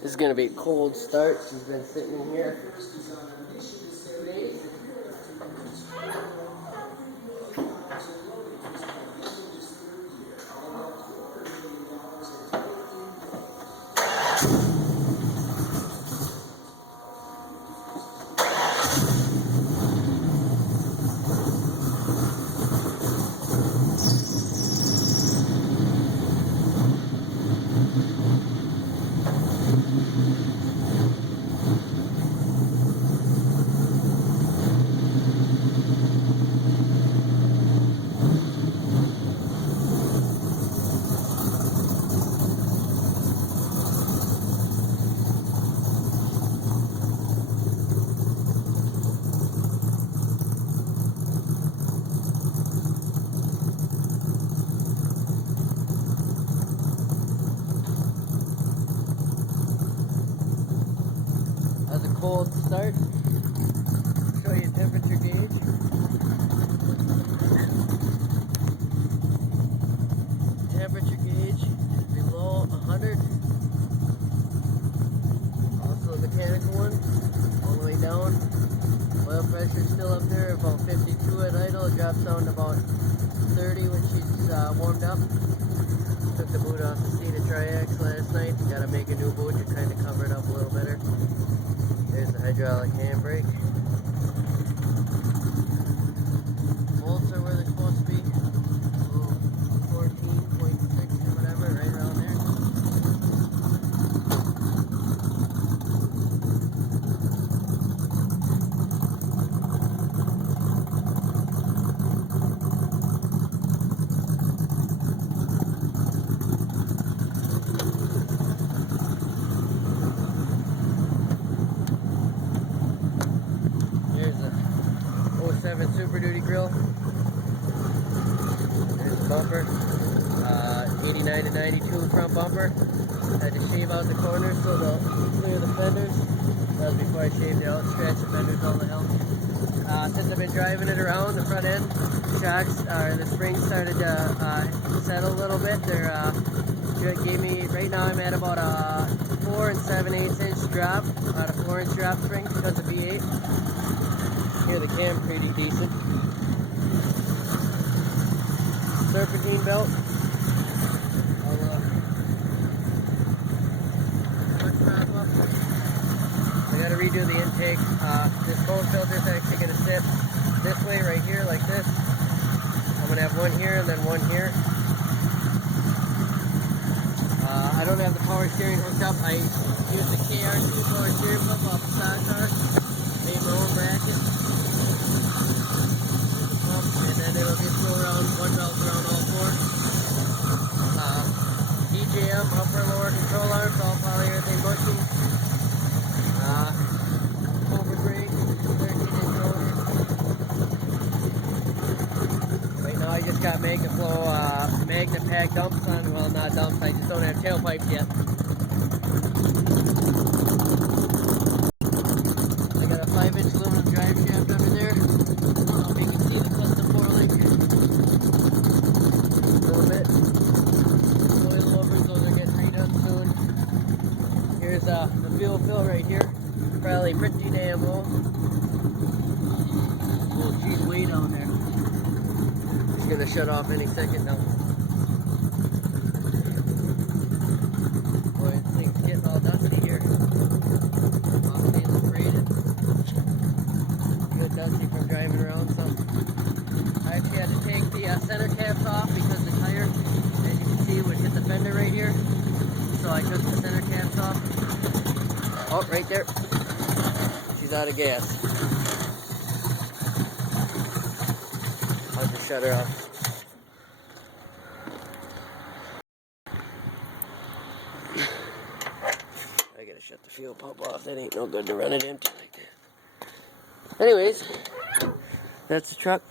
This is going to be a cold start. She's been sitting in here for 2 days. That's a cold start. Show you temperature gauge. Temperature gauge is below 100. Also the mechanical one, all the way down. Oil pressure still up there, about 52 at idle. It drops down to about 30 when she's warmed up. Took the boot off the Cedar Triax last night. Got to make a new boot to kind of cover it up a little better. There's the hydraulic handbrake. Bolts are where they're supposed to be. 14.6 or whatever, right around there. Here's the 07 Super Duty grill. There's the bumper. 89 to 92 front bumper. Had to shave out the corners so they'll clear the fenders. That was before I shaved it out, scratched the fenders, all the hell. Since I've been driving it around, the front end shocks, the springs started to settle a little bit. It gave me, right now I'm at about a 4 7/8 inch drop, about a 4-inch drop spring because of V8. Here the cam pretty decent. Serpentine belt. I gotta redo the intake. This cold filter's actually gonna sit this way right here like this. I'm gonna have one here and then one here. I don't have the power steering hooked up. I use the KR2 power steering pump off the stock car. Made my own bracket. And then it'll just go around one belt around all four. DJM, upper and lower control arms, all polyurethane bushings. Over brake, 13-inch rotors. Right now I just got MagnaFlow MagnaPack dumps on, well not dumps, I just don't have tailpipes yet. I got a 5-inch aluminum drive shaft under there. I don't know if you can see the custom 4-link. A little bit. Coil louvers, those are getting redone soon. Here's the fuel fill right here. Probably pretty damn low. Oh geez, way down there. It's gonna shut off any second now. Boy, this thing's getting all dusty here. Off feeling braided. Good dusty from driving around some. I actually had to take the center caps off because the tire, as you can see, would hit the fender right here. So I took the center caps off. Oh, right there. She's out of gas. I'll just shut her off. I gotta shut the fuel pump off. That ain't no good to run it empty like that. Anyways, that's the truck.